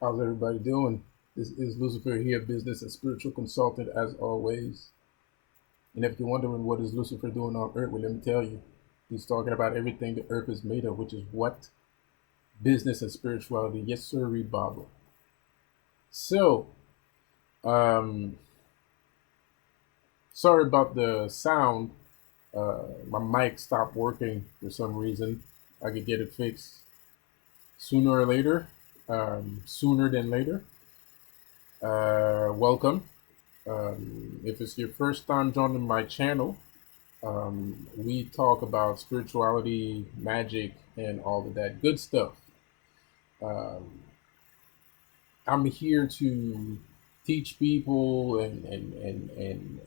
How's everybody doing? This is Lucifer here, business and spiritual consultant as always. And if you're wondering what is Lucifer doing on Earth, well, let me tell you. He's talking about everything the Earth is made of, which is what? Business and spirituality. Yes, sir, read Bible. So, um, sorry about the sound. My mic stopped working for some reason. I could get it fixed sooner or later, sooner than later. Welcome. If it's your first time joining my channel, we talk about spirituality, magic, and all of that good stuff. Um, I'm here to teach people and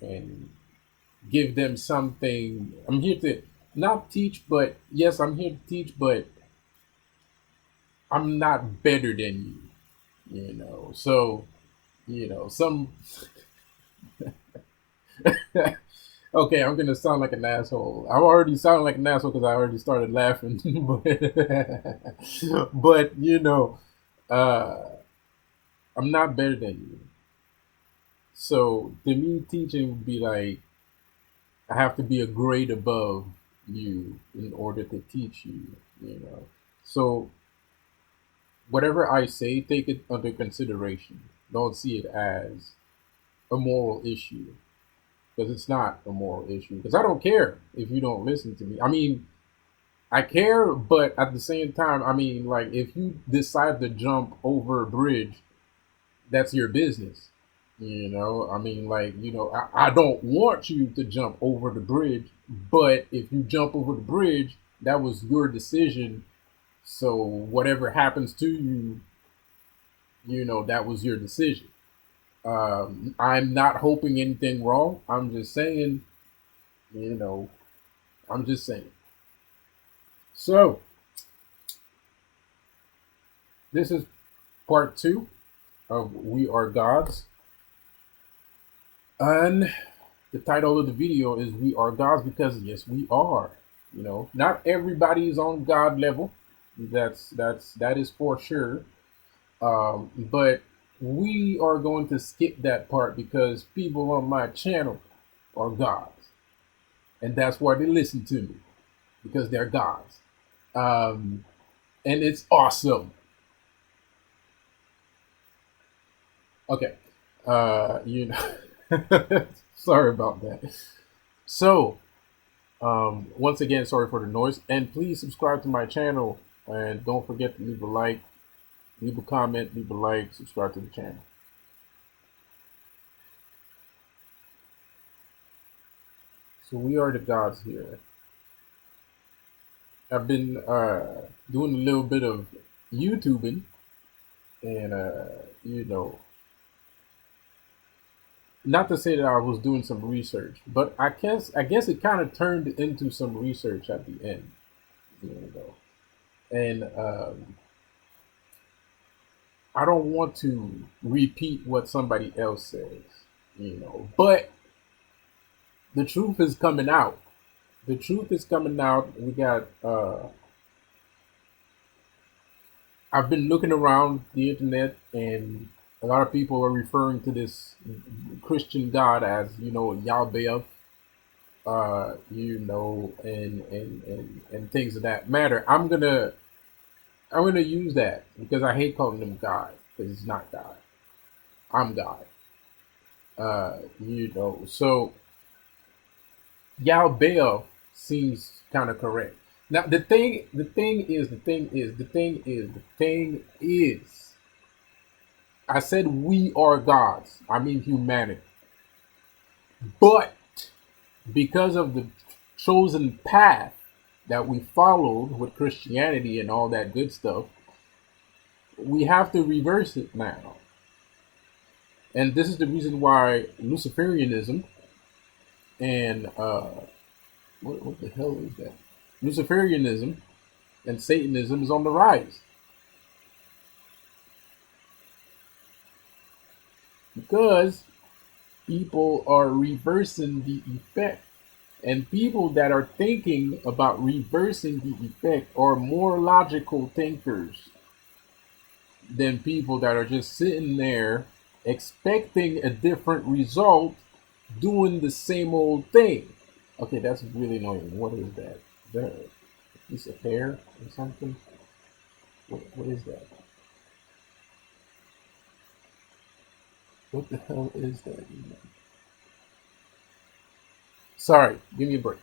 give them something. I'm here to not teach, but yes, I'm here to teach, but I'm not better than you, So, some okay, I'm gonna sound like an asshole. I already sound like an asshole because I already started laughing. but uh, I'm not better than you. So to me, teaching would be like I have to be a grade above you in order to teach you. You know, so whatever I say, take it under consideration. Don't see it as a moral issue because it's not a moral issue. Because I don't care if you don't listen to me. I mean, I care, but at the same time, I mean, like if you decide to jump over a bridge, that's your business. I mean, like, I don't want you to jump over the bridge, but if you jump over the bridge, that was your decision. So whatever happens to you, that was your decision. I'm not hoping anything wrong. I'm just saying, you know, I'm just saying. So this is part two of We Are Gods. And the title of the video is We Are Gods because yes, we are. Not everybody is on God level. That is for sure. But we are going to skip that part because people on my channel are gods. And that's why they listen to me. Because they're gods. Um, and it's awesome. Okay. Sorry about that. So, once again, sorry for the noise. And please subscribe to my channel. And don't forget to leave a like, leave a comment, leave a like, subscribe to the channel. So we are the gods here. I've been doing a little bit of YouTubing and, not to say that I was doing some research, but I guess it kind of turned into some research at the end, And I don't want to repeat what somebody else says, but the truth is coming out. The truth is coming out. We got. I've been looking around the internet, and a lot of people are referring to this Christian God as Yahweh, and things of that matter. I'm gonna use that because I hate calling him God because it's not God. I'm God. So Yahweh seems kind of correct. Now the thing is, I said we are gods. I mean humanity. But because of the chosen path that we followed with Christianity and all that good stuff, we have to reverse it now. And this is the reason why Luciferianism and what the hell is that? Luciferianism and Satanism is on the rise because people are reversing the effect. And people that are thinking about reversing the effect are more logical thinkers than people that are just sitting there expecting a different result doing the same old thing. Okay, that's really annoying. What is that? Is that a piece of hair or something? What is that? What the hell is that? Sorry, give me a break.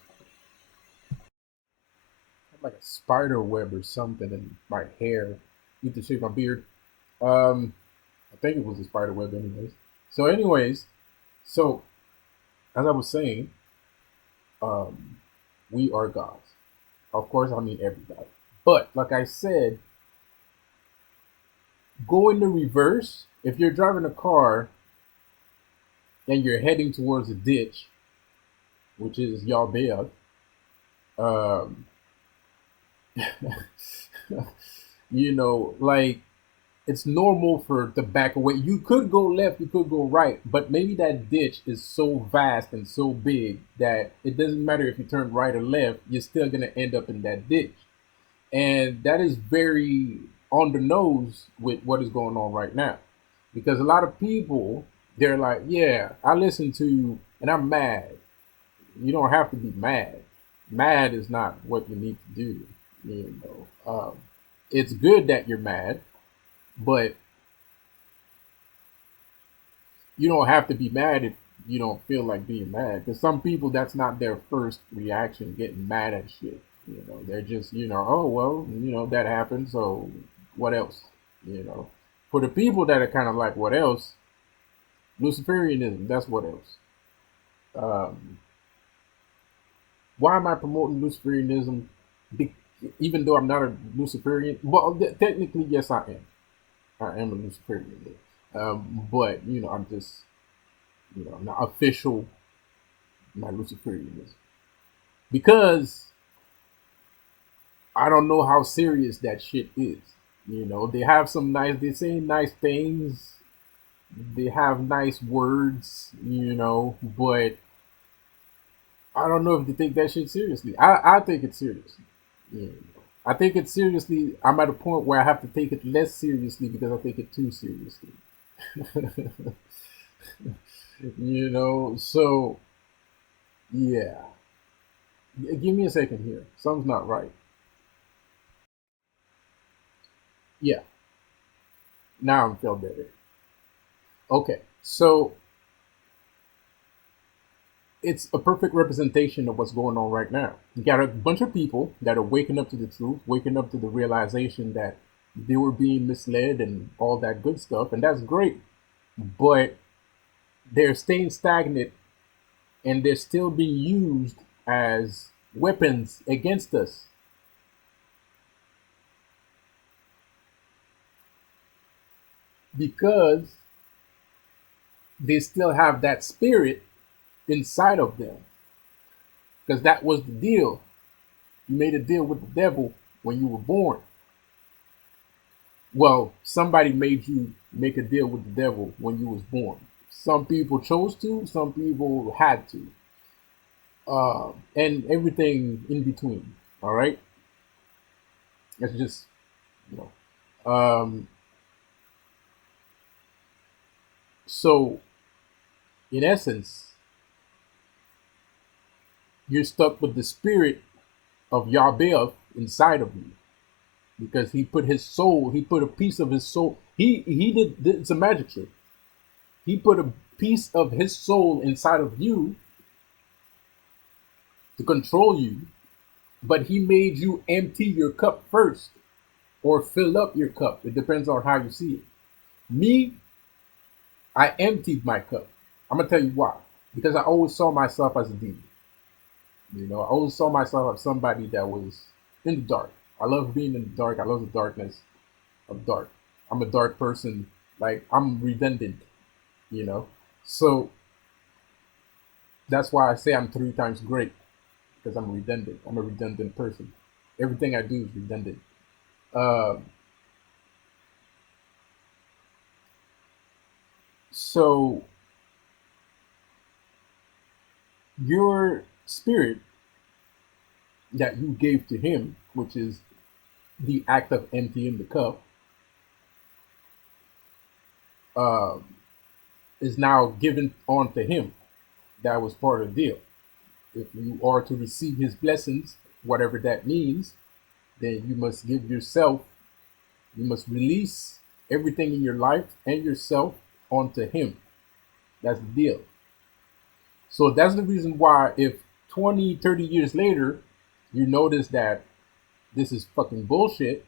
I have like a spider web or something in my hair. Need to shave my beard. Um, I think it was a spider web, anyways. So, anyways, so as I was saying, um, we are gods. Of course, I mean everybody. But like I said, go in the reverse. If you're driving a car and you're heading towards a ditch, which is Yalbea, um, like it's normal for to back away. You could go left, you could go right, but maybe that ditch is so vast and so big that it doesn't matter if you turn right or left, you're still gonna end up in that ditch. And that is very on the nose with what is going on right now. Because a lot of people, they're like, yeah, I listen to you and I'm mad. You don't have to be mad. Mad is not what you need to do. It's good that you're mad, but you don't have to be mad if you don't feel like being mad. Because some people, that's not their first reaction, getting mad at shit. They're just, oh well, that happened. So what else? You know, for the people that are kind of like, what else? Luciferianism. That's what else. Um, why am I promoting Luciferianism? Be- Even though I'm not a Luciferian, well, technically, yes, I am. I am a Luciferian. But I'm just, I'm not official. My Luciferianism because I don't know how serious that shit is. They have some nice, they say nice things, they have nice words, but I don't know if they take that shit seriously. I take it seriously. I take it seriously. I'm at a point where I have to take it less seriously because I take it too seriously. So yeah. Give me a second here. Something's not right. Yeah, now I'm feel better. Okay, so it's a perfect representation of what's going on right now. You got a bunch of people that are waking up to the truth, waking up to the realization that they were being misled and all that good stuff, and that's great. But they're staying stagnant and they're still being used as weapons against us because they still have that spirit inside of them. Because that was the deal. You made a deal with the devil when you were born. Well, somebody made you make a deal with the devil when you was born. Some people chose to, some people had to, and everything in between. All right, it's just you know. So in essence, you're stuck with the spirit of Yahweh inside of you because he put his soul, he put a piece of his soul. He did. It's a magic trick. He put a piece of his soul inside of you to control you, but he made you empty your cup first or fill up your cup. It depends on how you see it. Me, I emptied my cup. I'm gonna tell you why. Because I always saw myself as a demon. I always saw myself as somebody that was in the dark. I love being in the dark. I love the darkness of dark. I'm a dark person. Like I'm redundant, you know. So that's why I say I'm three times great because I'm redundant. I'm a redundant person. Everything I do is redundant. Um, so your spirit that you gave to him, which is the act of emptying the cup, uh, is now given on to him. That was part of the deal. If you are to receive his blessings, whatever that means, then you must give yourself, you must release everything in your life and yourself onto him. That's the deal. So that's the reason why if 20, 30 years later, you notice that this is fucking bullshit,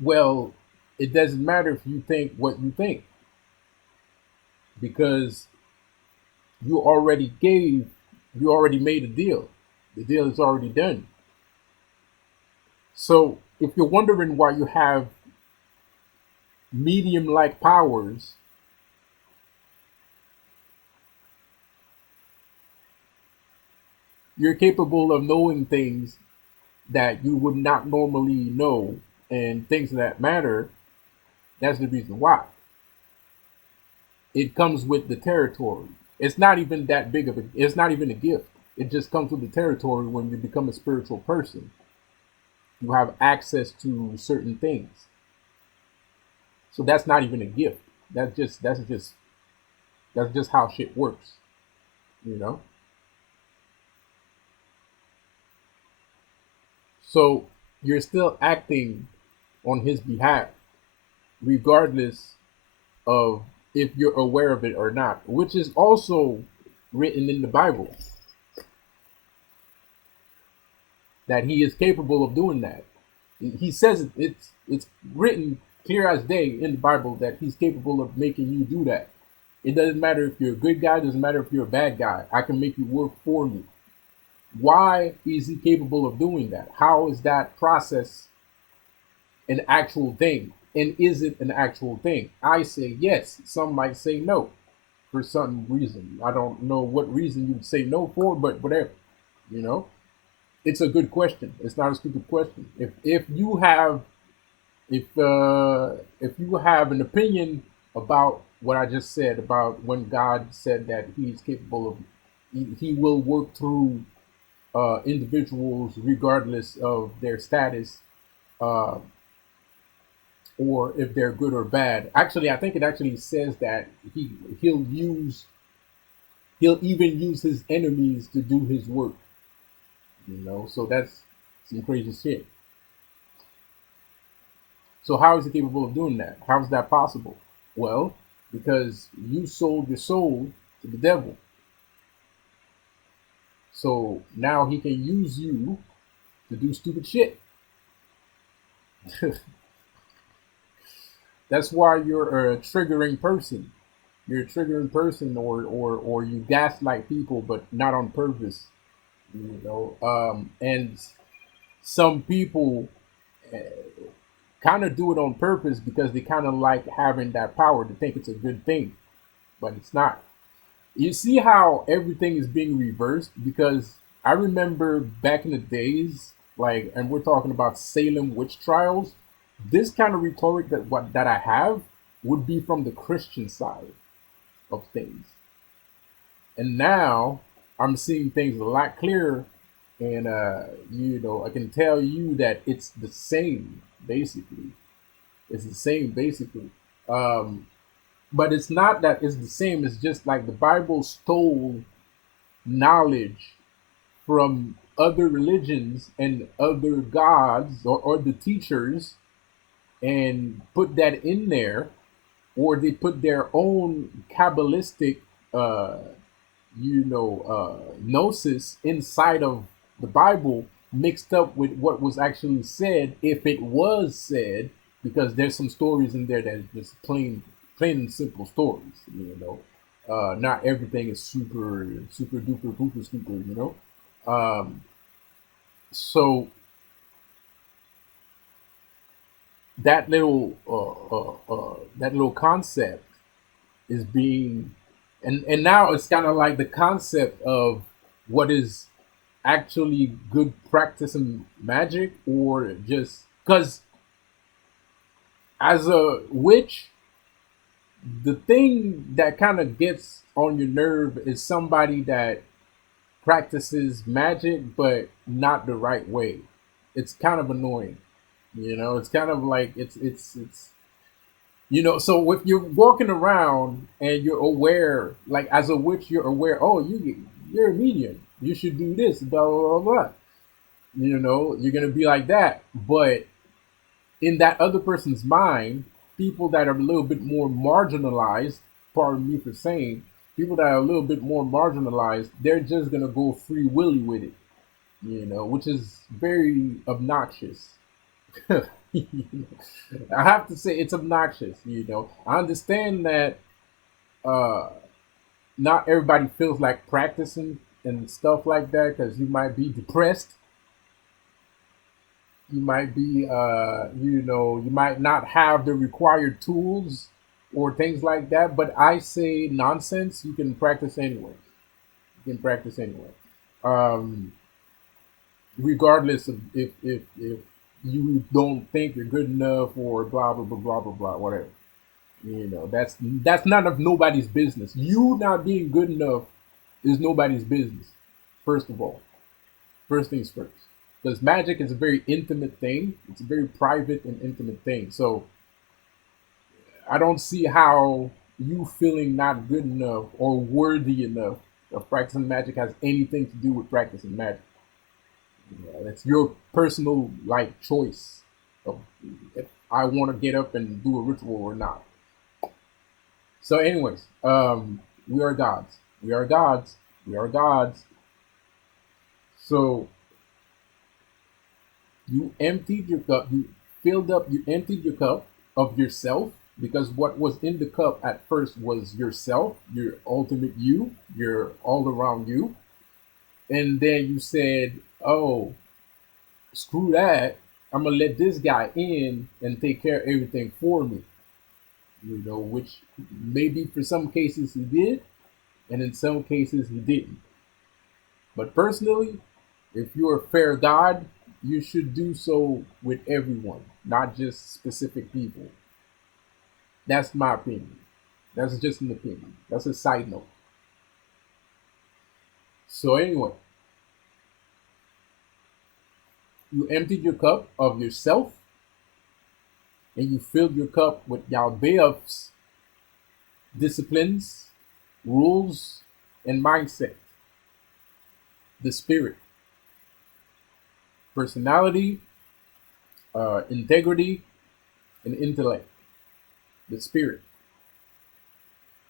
well, it doesn't matter if you think what you think because you already gave, you already made a deal. The deal is already done. So if you're wondering why you have medium like powers, you're capable of knowing things that you would not normally know and things that matter. That's the reason why. It comes with the territory. It's not even that big of a, it's not even a gift. It just comes with the territory when you become a spiritual person. You have access to certain things. So that's not even a gift. That's just how shit works, you know? So you're still acting on his behalf, regardless of if you're aware of it or not, which is also written in the Bible that he is capable of doing that. He says it's written clear as day in the Bible that he's capable of making you do that. It doesn't matter if you're a good guy, it doesn't matter if you're a bad guy. I can make you work for me. Why is he capable of doing that? How is that process an actual thing? And is it an actual thing? I say yes. Some might say no for some reason. I don't know what reason you'd say no for, but whatever. You know, it's a good question. It's not a stupid question. If you have an opinion about what I just said about when God said that He's capable of, He will work through individuals regardless of their status, uh, or if they're good or bad. Actually, I think it actually says that he'll use he'll even use his enemies to do his work. You know, so that's some crazy shit. So how is he capable of doing that? How is that possible? Well, because you sold your soul to the devil. So now he can use you to do stupid shit. That's why you're a triggering person. You're a triggering person, or you gaslight people, but not on purpose. You know, and some people kind of do it on purpose because they kind of like having that power to think it's a good thing, but it's not. You see how everything is being reversed because I remember back in the days, like, and we're talking about Salem witch trials. This kind of rhetoric that I have would be from the Christian side of things, and now I'm seeing things a lot clearer, and I can tell you that it's the same basically. It's the same basically. Um, but it's not that it's the same. It's just like the Bible stole knowledge from other religions and other gods or the teachers and put that in there, or they put their own Kabbalistic, uh, gnosis inside of the Bible, mixed up with what was actually said, if it was said, because there's some stories in there that is just plain and simple stories. Not everything is super duper pooper super. So that little concept is being, and now it's kind of like the concept of what is actually good practice in magic, or just because as a witch, the thing that kind of gets on your nerve is somebody that practices magic but not the right way. It's kind of annoying. It's kind of like it's So if you're walking around and you're aware, like as a witch, you're aware. Oh, you're a medium. You should do this. Blah blah blah blah. You're gonna be like that. But in that other person's mind, people that are a little bit more marginalized, pardon me for saying, people that are a little bit more marginalized, they're just gonna go free willy with it, which is very obnoxious. I have to say it's obnoxious. I understand that uh not everybody feels like practicing and stuff like that because you might be depressed, you might be you might not have the required tools or things like that, but I say nonsense, you can practice anyway. You can practice anyway. um Regardless of if you don't think you're good enough or blah blah blah blah blah blah whatever. That's none of nobody's business. You not being good enough is nobody's business. First of all, first things first, because magic is a very intimate thing. It's a very private and intimate thing. So I don't see how you feeling not good enough or worthy enough of practicing magic has anything to do with practicing magic. That's your personal like choice of if I want to get up and do a ritual or not. So, anyways, we are gods. We are gods. We are gods. So you emptied your cup. You filled up. You emptied your cup of yourself, because what was in the cup at first was yourself, your ultimate you, your all around you. And then you said, "Oh, screw that. I'm gonna let this guy in and take care of everything for me." Which maybe for some cases he did, and in some cases he didn't. But personally, if you're a fair God, you should do so with everyone, not just specific people. That's my opinion. That's just an opinion. That's a side note. So anyway, you emptied your cup of yourself and you filled your cup with Yalbeoth's disciplines, rules, and mindset, the spirit, personality, integrity, and intellect, the spirit.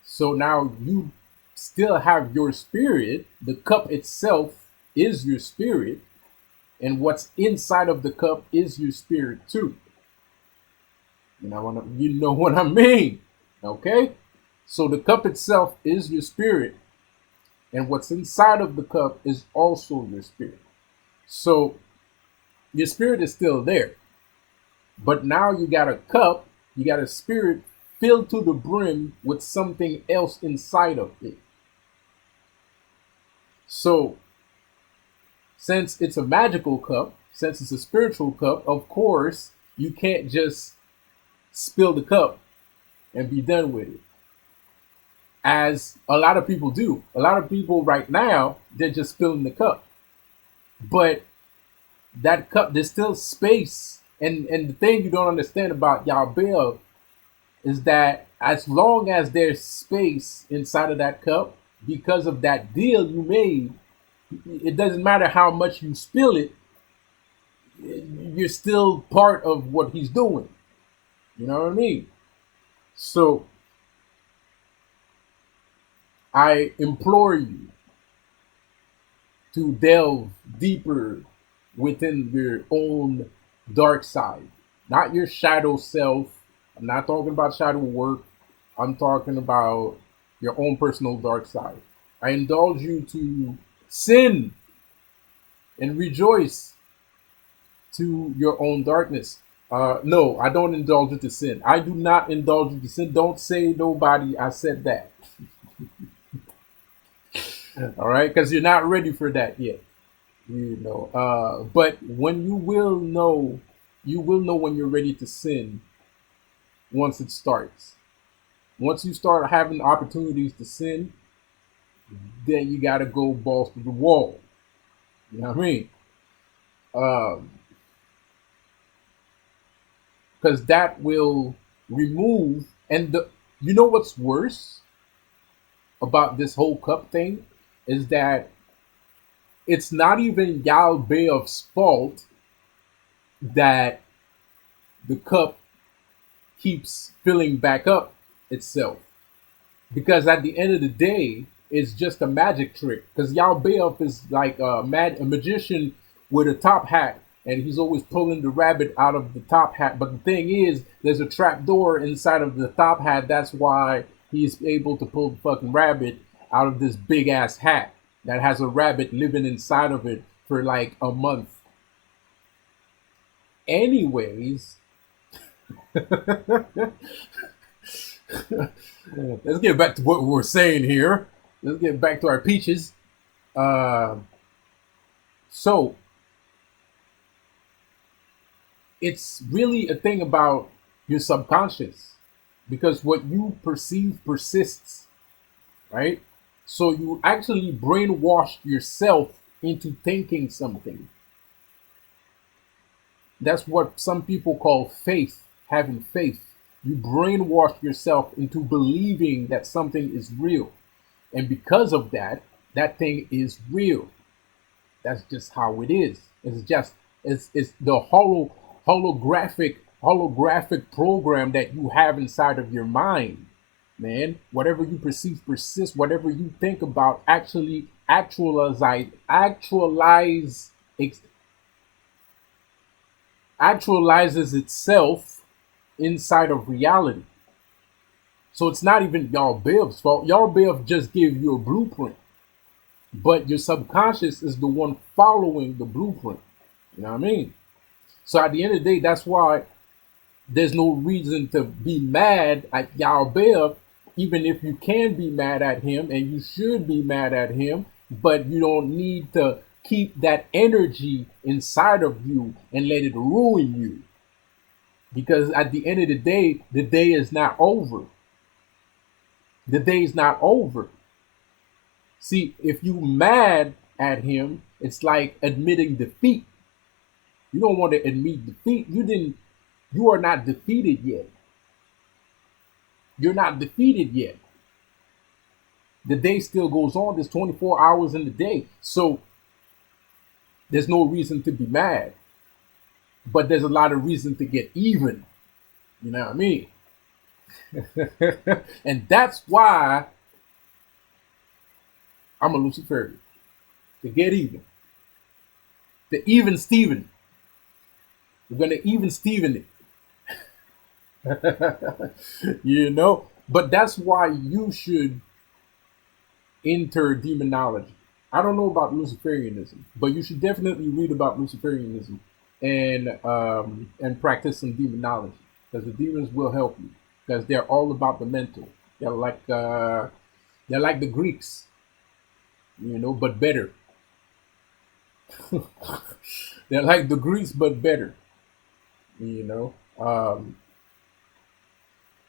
So now you still have your spirit. The cup itself is your spirit, and what's inside of the cup is your spirit too. You know what I mean? Okay? So the cup itself is your spirit, and what's inside of the cup is also your spirit. So your spirit is still there, but now you got a cup, you got a spirit filled to the brim with something else inside of it. So since it's a magical cup, since it's a spiritual cup, of course, you can't just spill the cup and be done with it. As a lot of people do. A lot of people right now, they're just spilling the cup. But that cup, there's still space. And the thing you don't understand about Yahweh is that as long as there's space inside of that cup, because of that deal you made, it doesn't matter how much you spill it, you're still part of what he's doing. You know what I mean? So I implore you to delve deeper within your own dark side, not your shadow self. I'm not talking about shadow work. I'm talking about your own personal dark side. I indulge you to sin and rejoice to your own darkness. No, I don't indulge you to sin. I do not indulge you to sin. Don't say nobody I said that. All right, because you're not ready for that yet. But when you will know when you're ready to sin once it starts. Once you start having opportunities to sin, then you got to go balls to the wall. You know what I mean? Because that will remove. And you know what's worse about this whole cup thing is that it's not even Yalbeov's fault that the cup keeps filling back up itself. Because at the end of the day, it's just a magic trick. Because Yalbeof is like a magician with a top hat, and he's always pulling the rabbit out of the top hat. But the thing is, there's a trap door inside of the top hat. That's why he's able to pull the fucking rabbit out of this big ass hat that has a rabbit living inside of it for like a month. Anyways, let's get back to what we were saying here. Let's get back to our peaches. Uh, so it's really a thing about your subconscious because what you perceive persists, right? So you actually brainwashed yourself into thinking something. That's what some people call faith, having faith. You brainwash yourself into believing that something is real. And because of that, that thing is real. That's just how it is. It's the holographic program that you have inside of your mind, man. Whatever you perceive persists. Whatever you think about actually actualize actualizes itself inside of reality. So it's not even y'all Biv's fault. Y'all Biv just gave you a blueprint, but your subconscious is the one following the blueprint. You know what I mean? So at the end of the day, that's why there's no reason to be mad at Yao Bev, even if you can be mad at him and you should be mad at him, but you don't need to keep that energy inside of you and let it ruin you. Because at the end of the day is not over. The day is not over. See, if you mad at him, it's like admitting defeat. You don't want to admit defeat. You are not defeated yet. You're not defeated yet. The day still goes on. There's 24 hours in the day. So there's no reason to be mad. But there's a lot of reason to get even. You know what I mean? And that's why I'm a Luciferian. To get even. To even Steven. We're gonna even Steven it. You know? But that's why you should enter demonology. I don't know about Luciferianism, but you should definitely read about Luciferianism and practice some demonology because the demons will help you because they're all about the mental. They're like the Greeks, you know, but better. They're like the Greeks, but better, you know.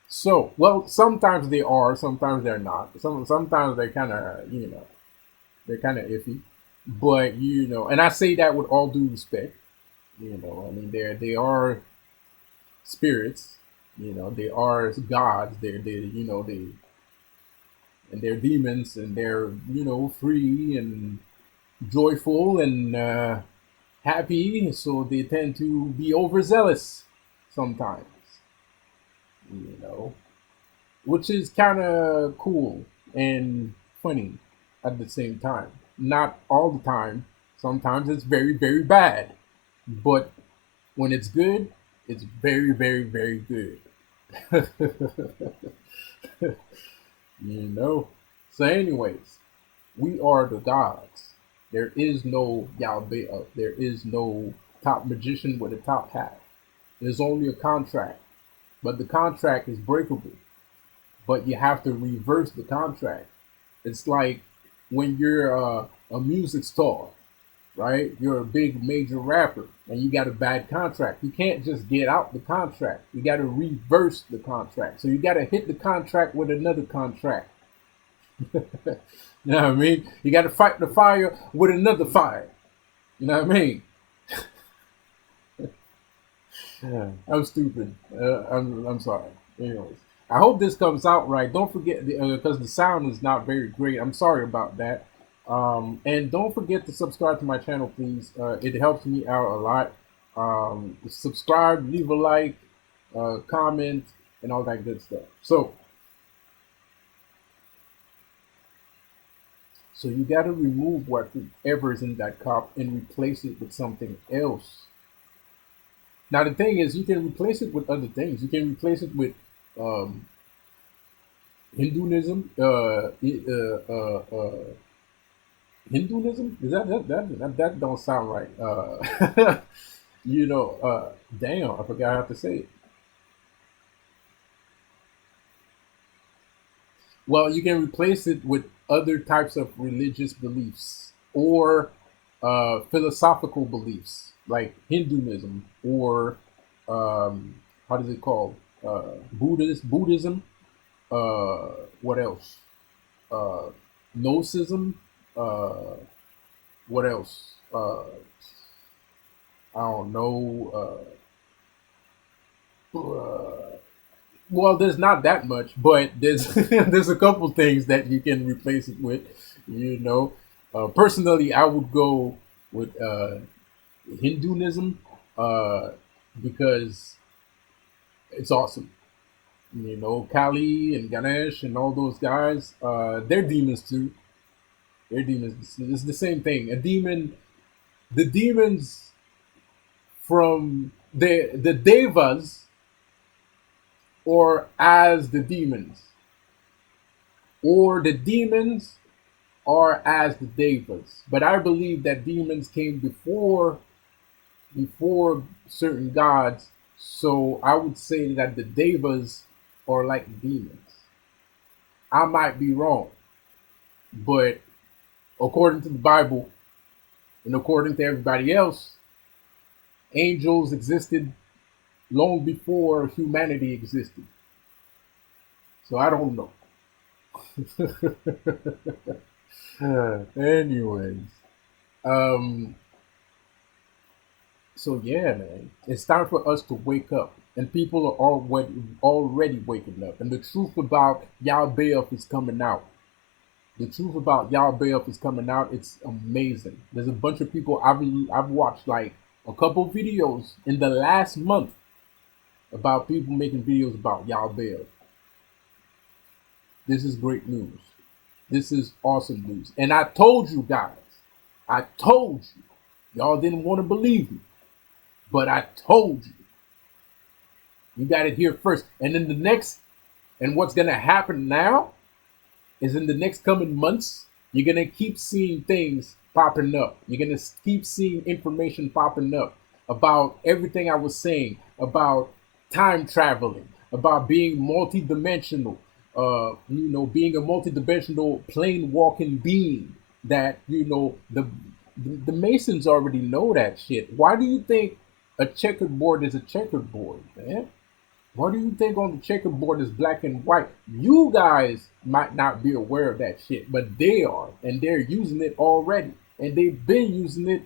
So, well, sometimes they are, sometimes they're not. Sometimes they kind of, you know, they're kind of iffy. But you know, and I say that with all due respect. You know, I mean, they are spirits. You know, they are gods. They you know they're demons and they're you know free and joyful and happy. So they tend to be overzealous sometimes. You know, which is kind of cool and funny at the same time. Not all the time. Sometimes it's very, very bad. But when it's good, it's very, very, very good. You know? So, anyways, we are the gods. There is no Yalbea. There is no top magician with a top hat. There's only a contract. But the contract is breakable. But you have to reverse the contract. It's like when you're a music star, right? You're a big major rapper and you got a bad contract. You can't just get out the contract. You got to reverse the contract. So you got to hit the contract with another contract. You know what I mean? You got to fight the fire with another fire. You know what I mean? Yeah. I'm stupid. I'm sorry. Anyways, I hope this comes out right. Don't forget, because the sound is not very great. I'm sorry about that. And don't forget to subscribe to my channel, please. It helps me out a lot. Subscribe, leave a like, comment, and all that good stuff. So you got to remove whatever is in that cup and replace it with something else. Now the thing is, you can replace it with other things. You can replace it with um, Hinduism. Hinduism is that don't sound right. You know, damn, I forgot how to say it. Well, you can replace it with other types of religious beliefs or philosophical beliefs, like Hinduism or how does it called? Buddhism. Uh, what else? Uh, Gnosticism. Uh, what else? I don't know. Well, there's not that much, but there's there's a couple things that you can replace it with. You know, personally, I would go with Hinduism uh, because it's awesome. You know, Kali and Ganesh and all those guys, they're demons too. They're demons. It's the same thing. A demon, the demons from the devas, or as the demons, or the demons are as the devas. But I believe that demons came before certain gods. So I would say that the devas are like demons. I might be wrong, but according to the Bible and according to everybody else, angels existed long before humanity existed. So I don't know. Anyways, um, so yeah, man, it's time for us to wake up, and people are already waking up, and the truth about Yalbeoth is coming out. The truth about Yalbeoth is coming out. It's amazing. There's a bunch of people I've watched like a couple videos in the last month about people making videos about Yalbeoth. This is great news. This is awesome news. And I told you guys, I told you, y'all didn't want to believe me, but I told you. You got it here first. And then and what's going to happen now is in the next coming months, you're going to keep seeing things popping up. You're going to keep seeing information popping up about everything I was saying, about time traveling, about being multidimensional, being a multidimensional plane walking being that, the Masons already know that shit. Why do you think a checkerboard is a checkerboard, man? Why do you think on the checkerboard is black and white? You guys might not be aware of that shit, but they are, and they're using it already. And they've been using it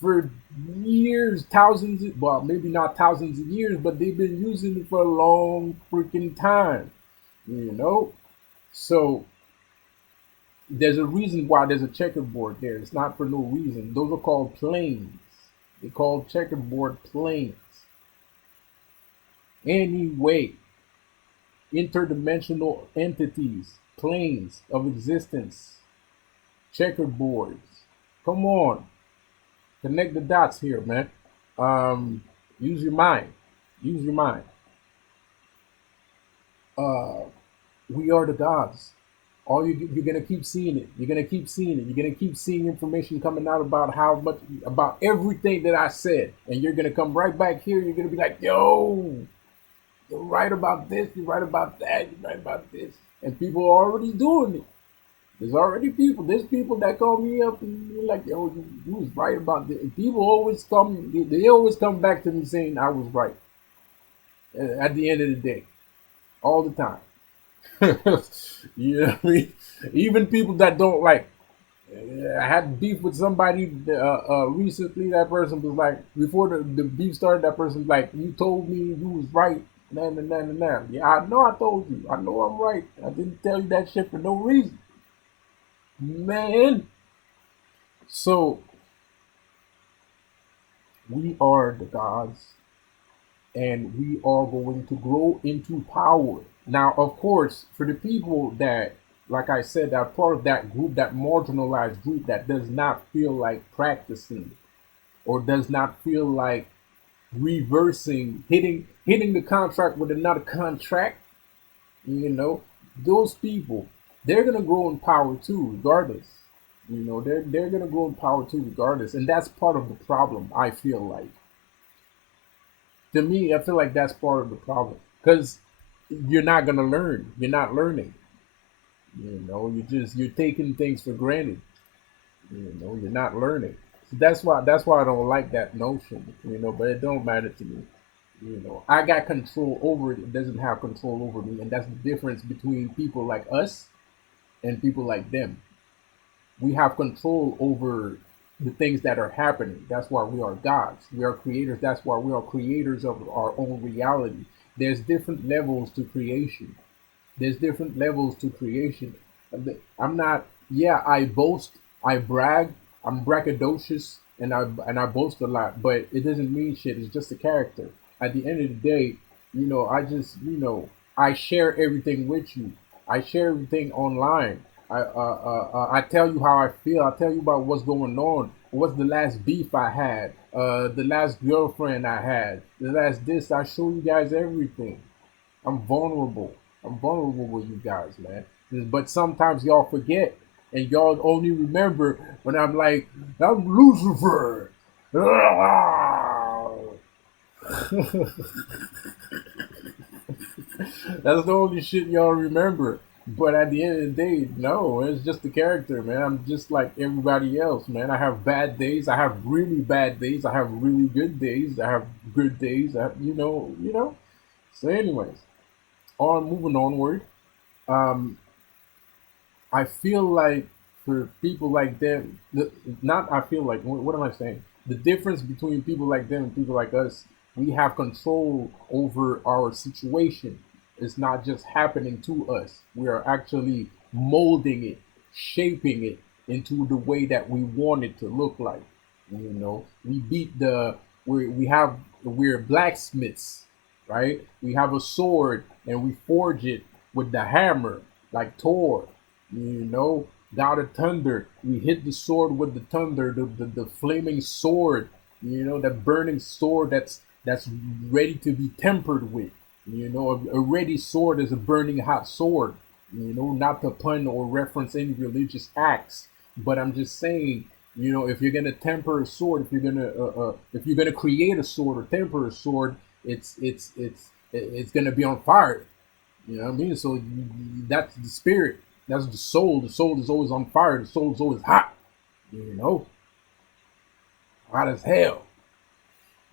for years, well, maybe not thousands of years, but they've been using it for a long freaking time, you know? So there's a reason why there's a checkerboard there. It's not for no reason. Those are called planes. They're called checkerboard planes. Anyway, interdimensional entities, planes of existence, checkerboards. Come on, connect the dots here, man. Use your mind. Use your mind. Uh, we are the gods. You're gonna keep seeing it. You're gonna keep seeing it. You're gonna keep seeing information coming out about how much about everything that I said, and you're gonna come right back here. You're gonna be like, "Yo, you're right about this. You're right about that. You're right about this," and people are already doing it. There's already people. There's people that call me up and be like, "Yo, you was right about this." And people always come. They always come back to me saying I was right at the end of the day, all the time. You know what I mean? Even people that don't like. I had beef with somebody recently. That person was like, before the beef started, that person was like, "You told me you was right Nah, nah, nah, nah, nah. Yeah, I know I told you. I know I'm right. I didn't tell you that shit for no reason. Man. So we are the gods and we are going to grow into power. Now, of course, for the people that, like I said, are part of that group, that marginalized group that does not feel like practicing or does not feel like reversing, hitting the contract with another contract, you know, those people, they're gonna grow in power too, regardless. They're gonna grow in power too, regardless, and that's part of the problem. I feel like, to me, I feel like that's part of the problem because you're not gonna learn. You're not learning. You're taking things for granted. You're not learning. So that's why I don't like that notion. But it don't matter to me. I got control over it. It doesn't have control over me, and that's the difference between people like us and people like them. We have control over the things that are happening. That's why we are gods. We are creators. That's why we are creators of our own reality. There's different levels to creation. There's different levels to creation. I'm not. Yeah, I boast. I brag. I'm braggadocious, and I boast a lot. But it doesn't mean shit. It's just a character. At the end of the day, I share everything with you. I share everything online. I tell you how I feel. I tell you about what's going on. What's the last beef I had? The last girlfriend I had. The last this. I show you guys everything. I'm vulnerable. I'm vulnerable with you guys, man. But sometimes y'all forget, and y'all only remember when I'm like, I'm Lucifer. That's the only shit y'all remember. But at the end of the day, no, it's just the character, man. I'm just like everybody else, man. I have bad days. I have really bad days. I have really good days. I have good days. So, anyways, on moving onward. Um, I feel like for people like them, not I feel like, what am I saying? The difference between people like them and people like us, we have control over our situation. It's not just happening to us. We are actually molding it, shaping it into the way that we want it to look like. We beat we're blacksmiths, right? We have a sword and we forge it with the hammer, like Thor. God of Thunder. We hit the sword with the thunder, the flaming sword. That burning sword that's ready to be tempered with. A ready sword is a burning hot sword. Not to pun or reference any religious acts, but I'm just saying. If you're gonna temper a sword, if you're gonna create a sword or temper a sword, it's gonna be on fire. You know what I mean? So that's the spirit. That's the soul. The soul is always on fire. The soul is always hot. You know, hot as hell.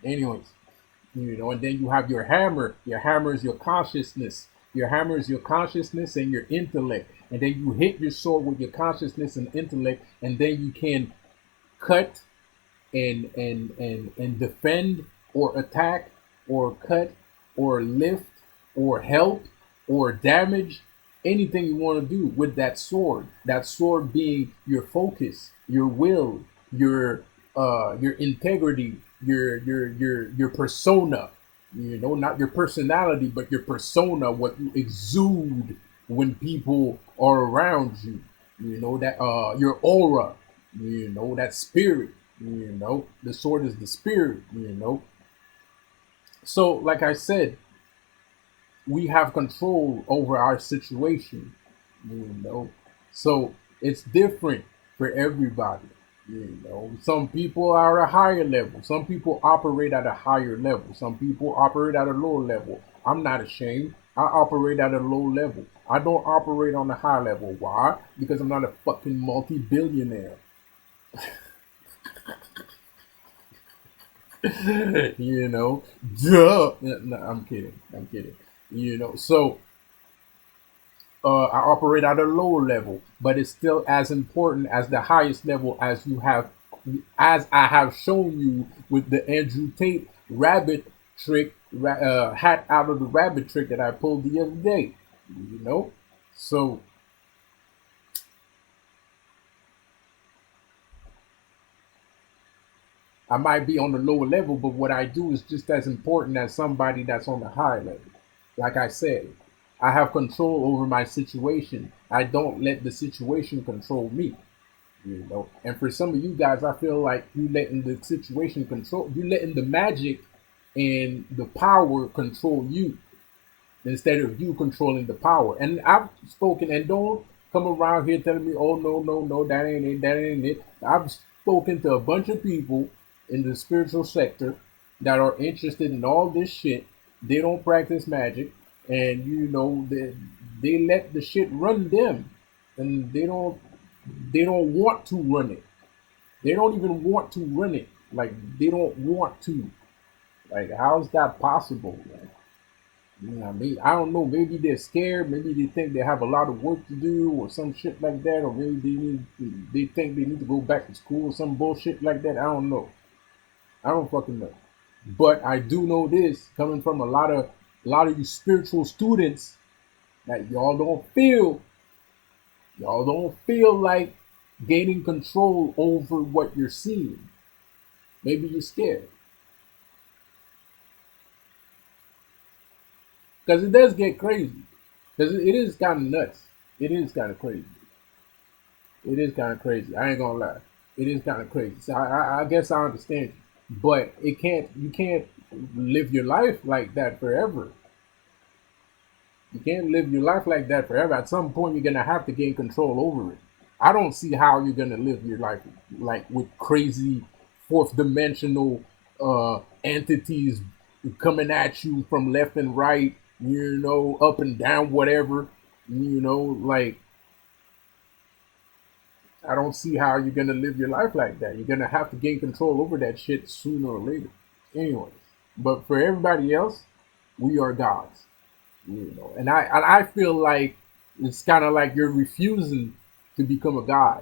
Anyways, and then you have your hammer. Your hammer is your consciousness. Your hammer is your consciousness and your intellect. And then you hit your sword with your consciousness and intellect, and then you can cut and defend or attack or cut or lift or help or damage anything you want to do with that sword. That sword being your focus, your will, your integrity, your persona. Not your personality, but your persona, what you exude when people are around you. That your aura, that spirit. The sword is the spirit. So like I said, we have control over our situation. you know so it's different for everybody. Some people are at a higher level, some people operate at a higher level, some people operate at a lower level. I'm not ashamed. I operate at a low level. I don't operate on a high level. Why? Because I'm not a fucking multi-billionaire. you know Duh. No, I'm kidding. So I operate at a lower level, but it's still as important as the highest level, as I have shown you with the Andrew Tate rabbit trick hat out of the rabbit trick that I pulled the other day. You know, so I might be on the lower level, but what I do is just as important as somebody that's on the high level. Like I said, I have control over my situation. I don't let the situation control me. You know, and for some of you guys, I feel like you letting the situation control you, letting the magic and the power control you instead of you controlling the power. And I've spoken, and don't come around here telling me, "Oh no, no, no, that ain't it, that ain't it." I've spoken to a bunch of people in the spiritual sector that are interested in all this shit. They don't practice magic, and they let the shit run them, and they don't want to run it. They don't even want to run it. Like they don't want to. Like how's that possible? Man? You know what I mean? I don't know. Maybe they're scared. Maybe they think they have a lot of work to do, or some shit like that. Or maybe they think they need to go back to school or some bullshit like that. I don't know. I don't fucking know. But I do know this, coming from a lot of you spiritual students, that y'all don't feel like gaining control over what you're seeing. Maybe you're scared because it does get crazy. Because it is kind of nuts. It is kind of crazy. It is kind of crazy. I ain't gonna lie. It is kind of crazy. So I guess I understand you, but it can't. You can't live your life like that forever. You can't live your life like that forever. At some point, you're gonna have to gain control over it. I don't see how you're gonna live your life like with crazy fourth dimensional entities coming at you from left and right. Up and down, whatever. Like I don't see how you're gonna live your life like that. You're gonna have to gain control over that shit sooner or later. Anyways, but for everybody else, we are gods. And I feel like it's kind of like you're refusing to become a god.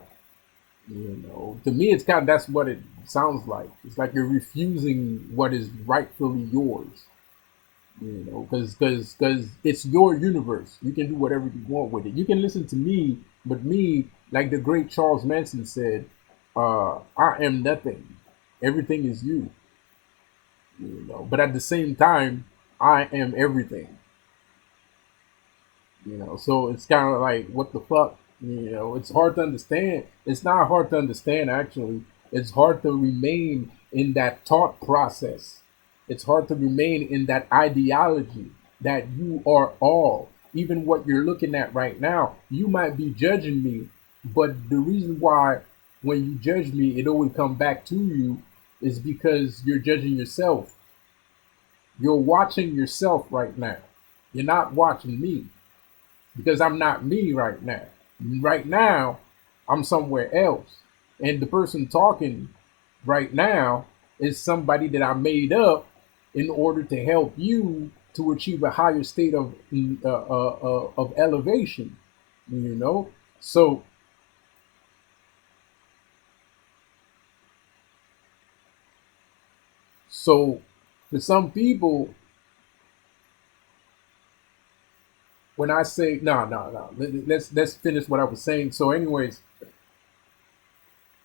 To me, it's kind of that's what it sounds like. It's like you're refusing what is rightfully yours. Because it's your universe. You can do whatever you want with it. You can listen to me, but me, like the great Charles Manson said, I am nothing. Everything is you. But at the same time, I am everything. So it's kind of like what the fuck. It's hard to understand. It's not hard to understand actually. It's hard to remain in that thought process. It's hard to remain in that ideology that you are all. Even what you're looking at right now, you might be judging me, but the reason why when you judge me, it always come back to you is because you're judging yourself. You're watching yourself right now. You're not watching me because I'm not me right now. Right now, I'm somewhere else. And the person talking right now is somebody that I made up in order to help you to achieve a higher state of elevation. You know, so so for some people, when I say no, no, no, let's finish what I was saying. So, anyways,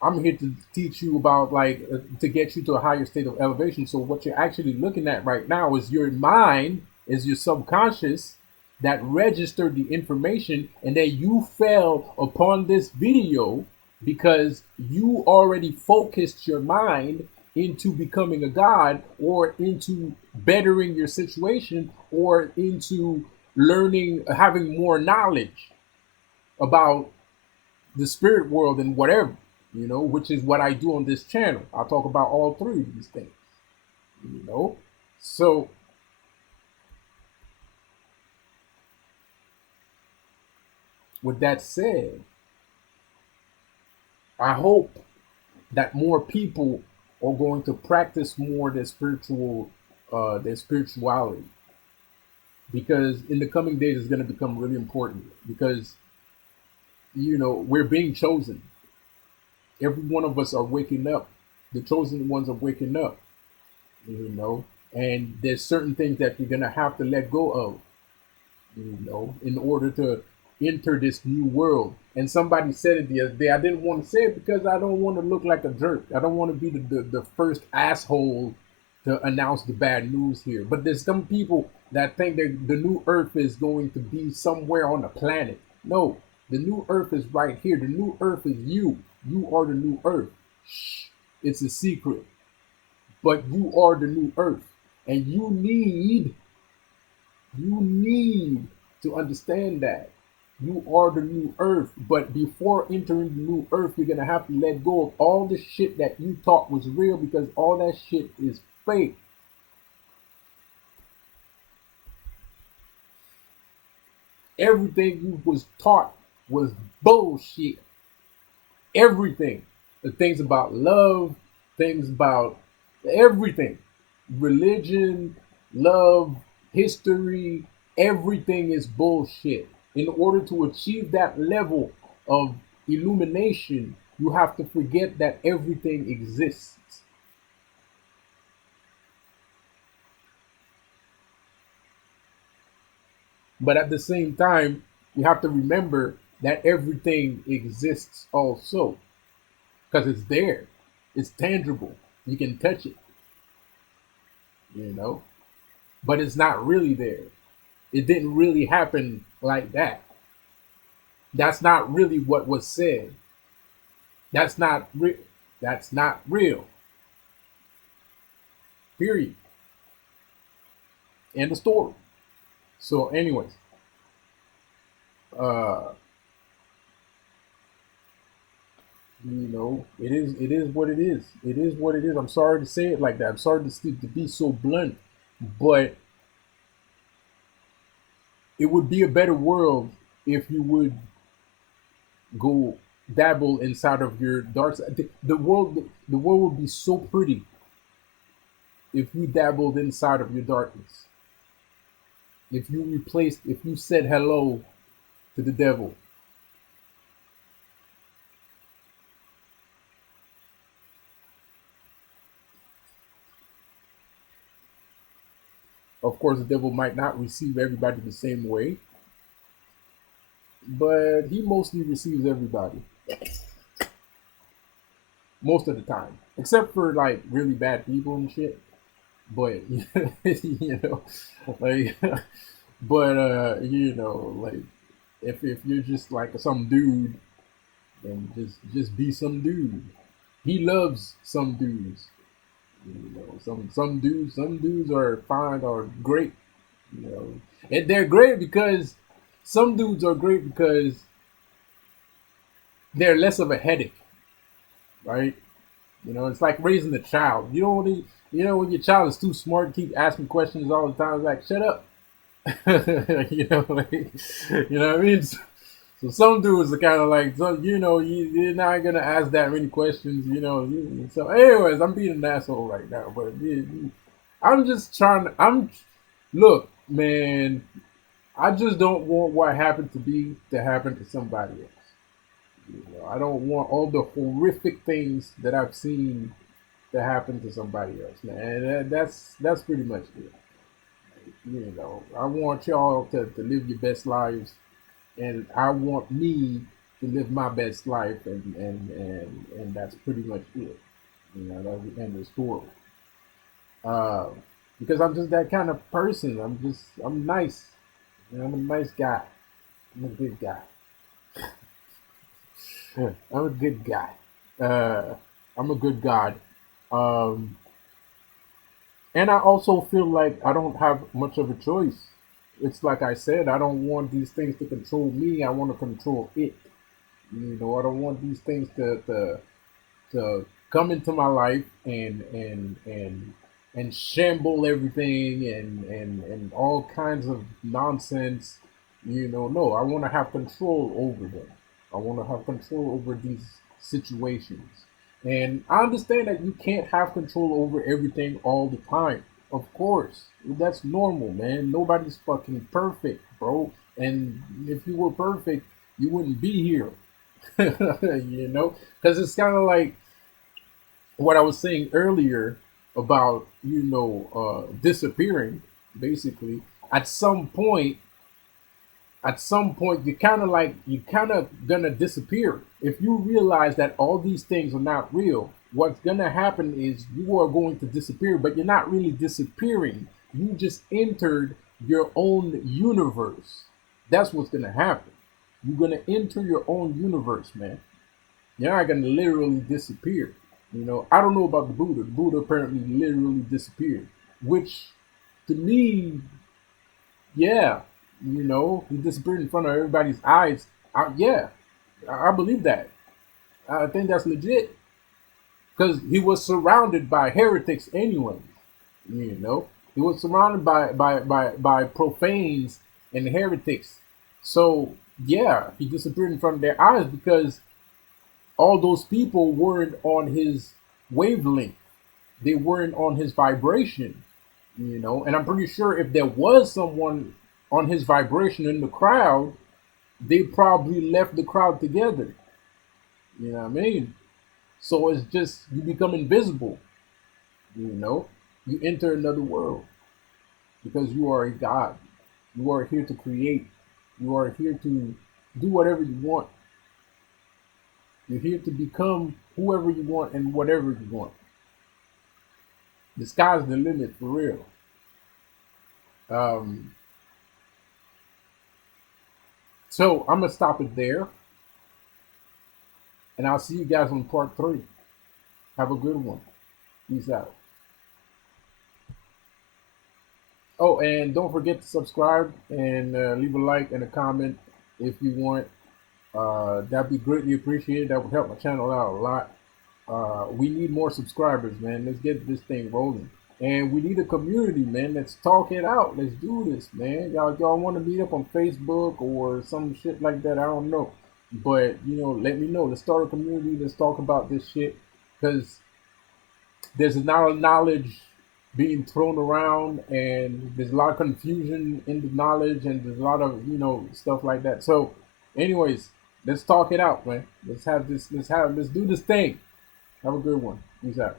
I'm here to teach you about like to get you to a higher state of elevation. So what you're actually looking at right now is your mind, is your subconscious that registered the information, and then you fell upon this video because you already focused your mind into becoming a god or into bettering your situation or into learning having more knowledge about the spirit world and whatever, which is what I do on this channel. I talk about all three of these things, you know. So, with that said, I hope that more people are going to practice more their spirituality, because in the coming days it's going to become really important because we're being chosen. Every one of us are waking up. The chosen ones are waking up. You know, and there's certain things that you're gonna have to let go of, in order to enter this new world. And somebody said it the other day. I didn't want to say it because I don't want to look like a jerk. I don't want to be the first asshole to announce the bad news here. But there's some people that think that the new earth is going to be somewhere on the planet. No, the new earth is right here. The new earth is you. You are the new earth. Shh, it's a secret. But you are the new earth. And you need to understand that you are the new earth. But before entering the new earth, you're gonna have to let go of all the shit that you thought was real, because all that shit is fake. Everything you was taught was bullshit. Everything. The things about love, things about everything. Religion, love, history, everything is bullshit. In order to achieve that level of illumination, you have to forget that everything exists. But at the same time, you have to remember that everything exists also, because it's there, it's tangible, you can touch it, you know, but it's not really there. It didn't really happen like that. That's not really what was said. That's not real. That's not real. Period. End of story. So, anyways, uh, it is what it is. It is what it is. I'm sorry to say it like that. I'm sorry to be so blunt, but it would be a better world if you would go dabble inside of your dark side. The world would be so pretty if you dabbled inside of your darkness. If you said hello to the devil. Of course, the devil might not receive everybody the same way, but he mostly receives everybody most of the time, except for like really bad people and shit. But you know, like, but like, if you're just like some dude, then just be some dude. He loves some dudes. Some dudes are fine or great. You know, and they're great because some dudes are great because they're less of a headache, right? It's like raising a child. When your child is too smart, keep asking questions all the time. It's like, shut up. You know what I mean? So some dudes are kind of like, so, you're not gonna ask that many questions. So, anyways, I'm being an asshole right now, but I'm just trying. Look, man. I just don't want what happened to be to happen to somebody else. I don't want all the horrific things that I've seen to happen to somebody else, man. And that's pretty much it. I want y'all to live your best lives, and I want me to live my best life, and that's pretty much it. That's the end of the story. Uh, because I'm just that kind of person. I'm nice. I'm a nice guy. I'm a good guy. I'm a good guy. Uh, I'm a good God. Um, and I also feel like I don't have much of a choice. It's like I said, I don't want these things to control me. I want to control it. I don't want these things to come into my life and shamble everything and all kinds of nonsense. No, I want to have control over them. I want to have control over these situations. And I understand that you can't have control over everything all the time. Of course, that's normal, man. Nobody's fucking perfect, bro. And if you were perfect, you wouldn't be here. Because it's kind of like what I was saying earlier. about disappearing. Basically, at some point, you kind of gonna disappear if you realize that all these things are not real. What's gonna happen is you are going to disappear, but you're not really disappearing. You just entered your own universe. That's what's gonna happen. You're gonna enter your own universe, man. You're not gonna literally disappear. I don't know about the Buddha. The Buddha apparently literally disappeared, which to me, yeah, he disappeared in front of everybody's eyes. Yeah, I believe that. I think that's legit because he was surrounded by heretics anyway. You know, he was surrounded by profanes and heretics. So yeah, he disappeared in front of their eyes because all those people weren't on his wavelength. They weren't on his vibration. And I'm pretty sure if there was someone on his vibration in the crowd, they probably left the crowd together. You know what I mean? So it's just you become invisible. You know, you enter another world because you are a god. You are here to create. You are here to do whatever you want. You're here to become whoever you want and whatever you want. The sky's the limit for real. Um, so I'm gonna stop it there, and I'll see you guys on part 3. Have a good one. Peace out. Oh, and don't forget to subscribe and leave a like and a comment if you want. That'd be greatly appreciated. That would help my channel out a lot. We need more subscribers, man. Let's get this thing rolling. And we need a community, man. Let's talk it out. Let's do this, man. Y'all want to meet up on Facebook or some shit like that? I don't know. But, let me know. Let's start a community. Let's talk about this shit. Because there's not a knowledge being thrown around, and there's a lot of confusion in the knowledge, and there's a lot of stuff like that. So anyways, let's talk it out, man. Let's do this thing. Have a good one. Peace out.